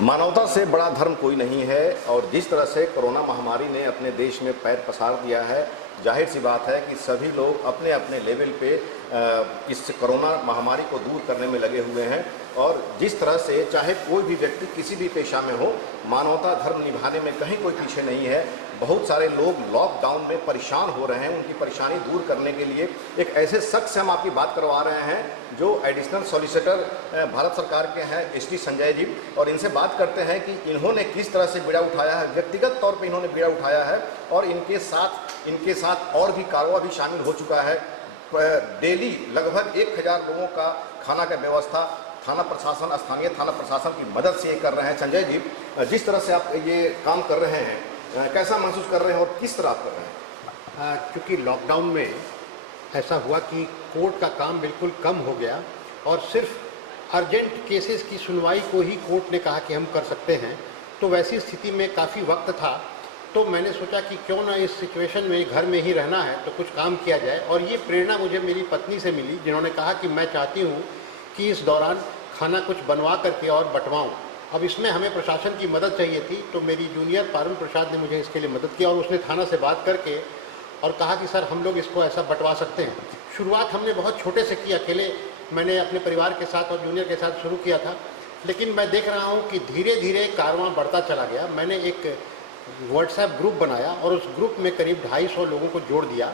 मानवता से बड़ा धर्म कोई नहीं है और जिस तरह से कोरोना महामारी ने अपने देश में पैर पसार दिया है, जाहिर सी बात है कि सभी लोग अपने अपने लेवल पे इस कोरोना महामारी को दूर करने में लगे हुए हैं। और जिस तरह से चाहे कोई भी व्यक्ति किसी भी पेशा में हो, मानवता धर्म निभाने में कहीं कोई पीछे नहीं है। बहुत सारे लोग लॉकडाउन में परेशान हो रहे हैं, उनकी परेशानी दूर करने के लिए एक ऐसे शख्स से हम आपकी बात करवा रहे हैं जो एडिशनल सॉलिसिटर भारत सरकार के हैं, एसटी संजय जी। और इनसे बात करते हैं कि इन्होंने किस तरह से बीड़ा उठाया है, व्यक्तिगत तौर पे इन्होंने बीड़ा उठाया है और इनके साथ और भी कारवा भी शामिल हो चुका है। डेली लगभग 1000 लोगों का खाना का व्यवस्था थाना प्रशासन, स्थानीय थाना प्रशासन की मदद से ये कर रहे हैं। संजय जी, जिस तरह से आप ये काम कर रहे हैं, कैसा महसूस कर रहे हैं और किस तरह आप कर रहे हैं? क्योंकि लॉकडाउन में ऐसा हुआ कि कोर्ट का काम बिल्कुल कम हो गया और सिर्फ अर्जेंट केसेस की सुनवाई को ही कोर्ट ने कहा कि हम कर सकते हैं। तो वैसी स्थिति में काफ़ी वक्त था, तो मैंने सोचा कि क्यों ना इस सिचुएशन में घर में ही रहना है तो कुछ काम किया जाए। और ये प्रेरणा मुझे मेरी पत्नी से मिली, जिन्होंने कहा कि मैं चाहती हूँ कि इस दौरान खाना कुछ बनवा करके और बंटवाऊँ। अब इसमें हमें प्रशासन की मदद चाहिए थी, तो मेरी जूनियर पारुल प्रसाद ने मुझे इसके लिए मदद की और उसने थाना से बात करके और कहा कि सर हम लोग इसको ऐसा बंटवा सकते हैं। शुरुआत हमने बहुत छोटे से की, अकेले मैंने अपने परिवार के साथ और जूनियर के साथ शुरू किया था, लेकिन मैं देख रहा हूँ कि धीरे धीरे कारवां बढ़ता चला गया। मैंने एक व्हाट्सएप ग्रुप बनाया और उस ग्रुप में करीब 250 लोगों को जोड़ दिया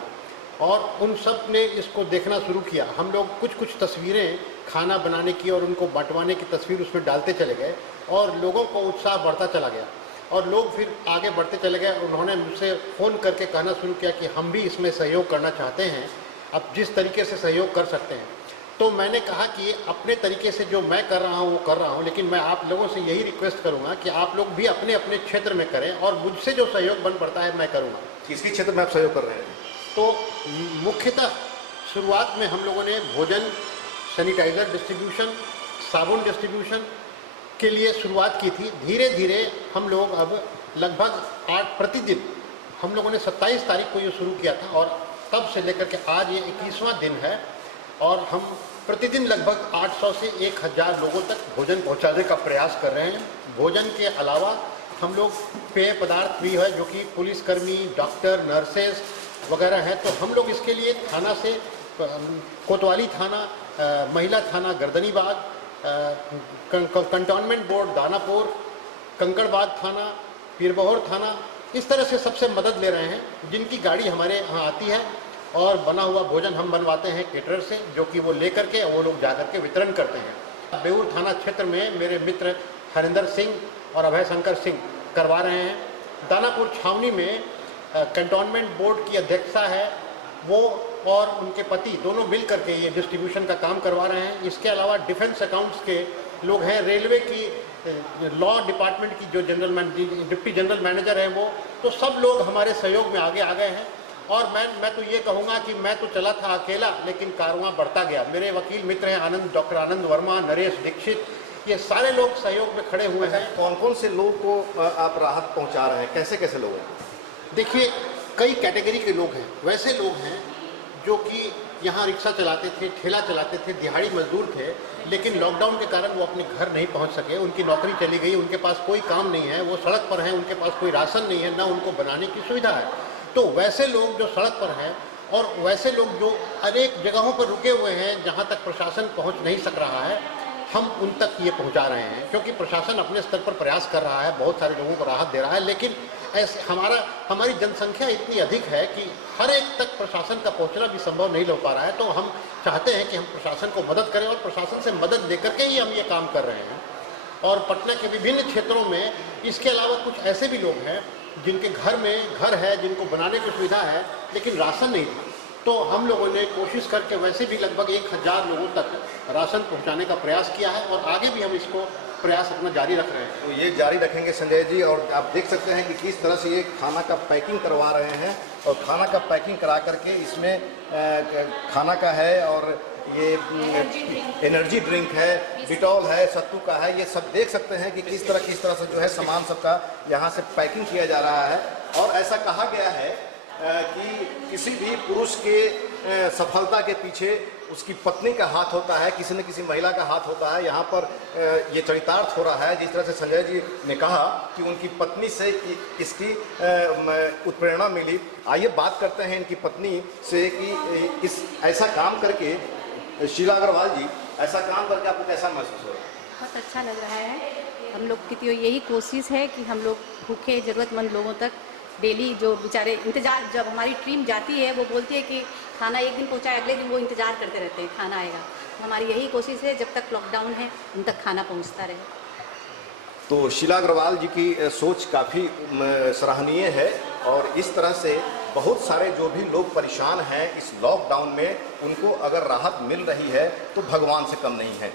और उन सब ने इसको देखना शुरू किया। हम लोग कुछ तस्वीरें खाना बनाने की और उनको बंटवाने की तस्वीर उसमें डालते चले गए और लोगों को उत्साह बढ़ता चला गया और लोग फिर आगे बढ़ते चले गए। उन्होंने मुझसे फ़ोन करके कहना शुरू किया कि हम भी इसमें सहयोग करना चाहते हैं, अब जिस तरीके से सहयोग कर सकते हैं। तो मैंने कहा कि अपने तरीके से जो मैं कर रहा हूँ वो कर रहा हूँ, लेकिन मैं आप लोगों से यही रिक्वेस्ट करूँगा कि आप लोग भी अपने अपने क्षेत्र में करें और मुझसे जो सहयोग बन पड़ता है मैं करूँगा। किसके क्षेत्र में आप सहयोग कर रहे हैं? तो मुख्यतः शुरुआत में हम लोगों ने भोजन, सैनिटाइज़र डिस्ट्रीब्यूशन, साबुन डिस्ट्रीब्यूशन के लिए शुरुआत की थी। धीरे धीरे हम लोग अब लगभग 8 प्रतिदिन, हम लोगों ने 27 तारीख को ये शुरू किया था और तब से लेकर के आज ये 21वां दिन है और हम प्रतिदिन लगभग 800 से 1000 लोगों तक भोजन पहुंचाने का प्रयास कर रहे हैं। भोजन के अलावा हम लोग पेय पदार्थ भी है, जो कि पुलिसकर्मी, डॉक्टर, नर्सेज वगैरह हैं, तो हम लोग इसके लिए थाना से कोतवाली थाना, महिला थाना गर्दनीबाग, कंटोनमेंट बोर्ड दानापुर, कंकड़बाग थाना, पीरबहोर थाना, इस तरह से सबसे मदद ले रहे हैं, जिनकी गाड़ी हमारे यहाँ आती है और बना हुआ भोजन हम बनवाते हैं केटरर से, जो कि वो लेकर के वो लोग जाकर के वितरण करते हैं। बेऊर थाना क्षेत्र में मेरे मित्र हरिंदर सिंह और अभय शंकर सिंह करवा रहे हैं। दानापुर छावनी में कंटोनमेंट बोर्ड की अध्यक्षा है, वो और उनके पति दोनों मिल करके ये डिस्ट्रीब्यूशन का काम करवा रहे हैं। इसके अलावा डिफेंस अकाउंट्स के लोग हैं, रेलवे की लॉ डिपार्टमेंट की जो डिप्टी जनरल मैनेजर हैं वो, तो सब लोग हमारे सहयोग में आगे आ गए हैं। और मैं तो ये कहूँगा कि मैं तो चला था अकेला, लेकिन कारवां बढ़ता गया। मेरे वकील मित्र हैं डॉक्टर आनंद वर्मा, नरेश दीक्षित, ये सारे लोग सहयोग में खड़े हुए हैं। कौन कौन से लोग को आप राहत पहुँचा रहे हैं, कैसे कैसे लोग हैं? देखिए, कई कैटेगरी के लोग हैं। वैसे लोग हैं जो कि यहाँ रिक्शा चलाते थे, ठेला चलाते थे, दिहाड़ी मजदूर थे, लेकिन लॉकडाउन के कारण वो अपने घर नहीं पहुँच सके, उनकी नौकरी चली गई, उनके पास कोई काम नहीं है, वो सड़क पर हैं, उनके पास कोई राशन नहीं है, ना उनको बनाने की सुविधा है। तो वैसे लोग जो सड़क पर हैं और वैसे लोग जो अनेक जगहों पर रुके हुए हैं जहाँ तक प्रशासन पहुँच नहीं सक रहा है, हम उन तक ये पहुँचा रहे हैं, क्योंकि प्रशासन अपने स्तर पर प्रयास कर रहा है, बहुत सारे लोगों को राहत दे रहा है, लेकिन ऐसे हमारी जनसंख्या इतनी अधिक है कि हर एक तक प्रशासन का पहुंचना भी संभव नहीं हो पा रहा है। तो हम चाहते हैं कि हम प्रशासन को मदद करें और प्रशासन से मदद लेकर के ही हम ये काम कर रहे हैं। और पटना के विभिन्न क्षेत्रों में इसके अलावा कुछ ऐसे भी लोग हैं जिनके घर में घर है, जिनको बनाने की सुविधा है, लेकिन राशन नहीं था, तो हम लोगों ने कोशिश करके वैसे भी लगभग 1000 लोगों तक राशन पहुँचाने का प्रयास किया है और आगे भी हम इसको प्रयास अपना जारी रख रहे हैं। तो ये जारी रखेंगे संजय जी। और आप देख सकते हैं कि किस तरह से ये खाना का पैकिंग करवा रहे हैं और खाना का पैकिंग करा करके इसमें खाना का है और ये एनर्जी ड्रिंक है, डिटॉल है, सत्तू का है, ये सब देख सकते हैं कि किस तरह से जो है सामान सबका यहाँ से पैकिंग किया जा रहा है। और ऐसा कहा गया है कि किसी भी पुरुष के सफलता के पीछे उसकी पत्नी का हाथ होता है, किसी न किसी महिला का हाथ होता है। यहाँ पर ये चरितार्थ हो रहा है, जिस तरह से संजय जी ने कहा कि उनकी पत्नी से इसकी उत्प्रेरणा मिली। आइए बात करते हैं इनकी पत्नी से कि इस ऐसा काम करके, शीला अग्रवाल जी, ऐसा काम करके आपको कैसा महसूस हो रहा है? बहुत अच्छा लग रहा है। हम लोग की तो यही कोशिश है कि हम लोग भूखे ज़रूरतमंद लोगों तक डेली, जो बेचारे इंतज़ार, जब हमारी टीम जाती है वो बोलती है कि खाना एक दिन पहुंचाए, अगले दिन वो इंतज़ार करते रहते हैं खाना आएगा। हमारी यही कोशिश है जब तक लॉकडाउन है उन तक खाना पहुंचता रहे। तो शीला अग्रवाल जी की सोच काफ़ी सराहनीय है और इस तरह से बहुत सारे जो भी लोग परेशान हैं इस लॉकडाउन में, उनको अगर राहत मिल रही है तो भगवान से कम नहीं है।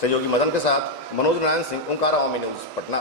सहयोगी मदन के साथ मनोज नारायण सिंह, ओंकारा ओमी न्यूज़, पटना।